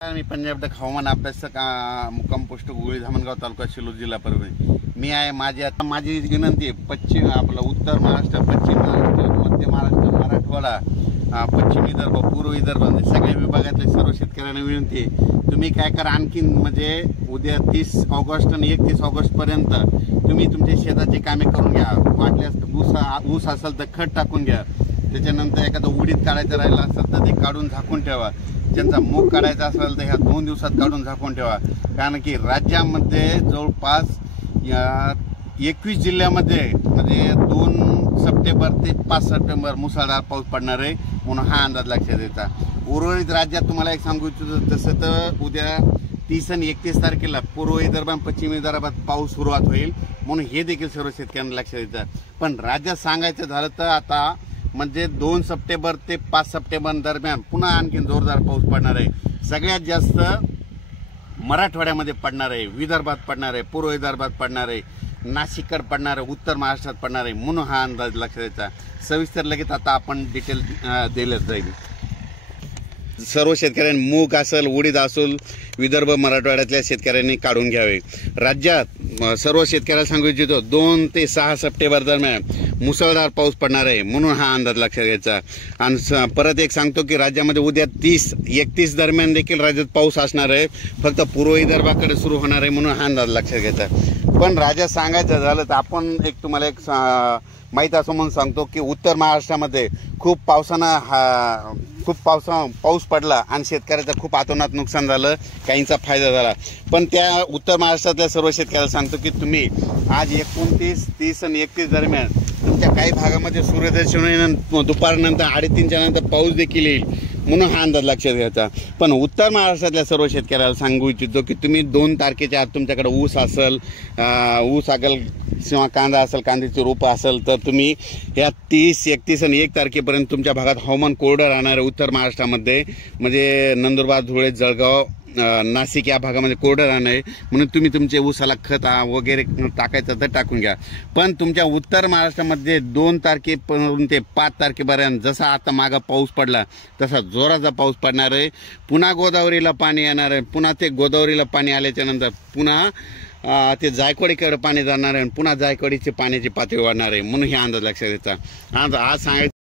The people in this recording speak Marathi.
मी पंजाब डक हवामान अभ्यासक मुक्काम पोस्ट गुळी धामणगाव तालुका शिरूर जिल्हा परभणी मी आहे। माझी विनंती आहे आपला उत्तर महाराष्ट्र, पश्चिम महाराष्ट्र, मध्य महाराष्ट्र, मराठवाडा, पश्चिम विदर्भ, पूर्व विदर्भ सगळ्या विभागातले सर्व शेतकऱ्यांना विनंती आहे, तुम्ही काय करा, आणखीन म्हणजे उद्या 30 ऑगस्ट आणि 31 ऑगस्ट पर्यंत तुम्ही तुमच्या शेताची कामे करून घ्या। वाटल्यास ऊस असेल तर खत टाकून घ्या, त्याच्यानंतर एखादं उडीद काढायचं राहिलं असेल तर ते काढून झाकून ठेवा, ज्यांचा मूग काढायचा असेल तर ह्या 2 दिवसात काढून झाकून ठेवा। कारण की राज्यामध्ये जवळपास 21 जिल्ह्यामध्ये म्हणजे 2 सप्टेंबर ते 5 सप्टेंबर मुसळधार पाऊस पडणार आहे म्हणून हा अंदाज लक्षात येता। उर्वरित राज्यात तुम्हाला एक सांगू इच्छितो, तसं तर उद्या 30 आणि 31 तारखेला पूर्व विदर्भ आणि पश्चिम विदर्भात पाऊस सुरुवात होईल म्हणून हे देखील सर्व शेतकऱ्यांना लक्षात येतं। पण राज्यात सांगायचं झालं तर आता म्हणजे 2 सप्टेंबर ते 5 सप्टेंबर दरम्यान पुन्हा आणखी जोरदार पाऊस पडणार आहे। सगळ्यात जास्त मराठवाड्यामध्ये पडणार आहे, विदर्भात पडणार आहे, पूर्व विदर्भात पडणार आहे, नाशिककडे पडणार आहे, उत्तर महाराष्ट्रात पडणार आहे म्हणून हा अंदाज लक्षात यायचा। सविस्तर लगेच आता आपण डिटेल दिलेच जाईल। सर्व शेतकऱ्यांनी मूग असेल, उडीद असेल, विदर्भ मराठवाड्यातल्या शेतकऱ्यांनी काढून घ्यावे। राज्यात सर्व शेतकऱ्याला सांगू इच्छितो 2 ते 6 सप्टेंबर दरम्यान मुसळधार पाऊस पडणार आहे म्हणून हा अंदाज लक्षात घ्यायचा। आणि परत एक सांगतो की राज्यामध्ये उद्या 30-31 दरम्यान देखील राज्यात पाऊस असणार आहे, फक्त पूर्व विदर्भाकडे सुरू होणार आहे म्हणून हा अंदाज लक्षात घ्यायचा। पण राज्यात सांगायचं झालं तर आपण तुम्हाला एक माहीत असं म्हणून सांगतो की उत्तर महाराष्ट्रामध्ये खूप पाऊस पडला आणि शेतकऱ्याचं खूप अतोनात नुकसान झालं, काहींचा फायदा झाला। पण त्या उत्तर महाराष्ट्रातल्या सर्व शेतकऱ्याला सांगतो की तुम्ही आज 29, 30 आणि 31 दरम्यान तुमच्या काही भागामध्ये सूर्यदर्शन दुपारनंतर 3:30च्या नंतर पाऊस देखील येईल म्हणून हा अंदाज लक्षात घ्यायचा। पण उत्तर महाराष्ट्रातल्या सर्व शेतकऱ्याला सांगू इच्छितो की तुम्ही 2 तारखेच्या आत तुमच्याकडे ऊस असेल किंवा कांदा असेल, कांद्याची रोपं असेल तर तुम्ही या 30, 31 आणि 1 तारखेपर्यंत तुमच्या भागात हवामान कोरडं राहणार आहे। उत्तर महाराष्ट्रामध्ये म्हणजे नंदुरबार, धुळे, जळगाव, नाशिक या भागामध्ये कोरडं राहणार आहे म्हणून तुम्ही तुमचे ऊसाला खत वगैरे टाकायचं तर टाकून घ्या। पण तुमच्या उत्तर महाराष्ट्रामध्ये 2 तारखेपासून ते 5 तारखेपर्यंत जसा आता मागं पाऊस पडला तसा जोराचा पाऊस पडणार आहे। पुन्हा गोदावरीला पाणी येणार आहे, पुन्हा ते गोदावरीला पाणी आल्याच्या नंतर पुन्हा ते जायकवाडीकडे पाणी जाणार आहे, पुन्हा जायकवाडीची पाण्याची पातळी वाढणार आहे म्हणून हे अंदाज लक्षात घ्यायचा। आज सांगायचं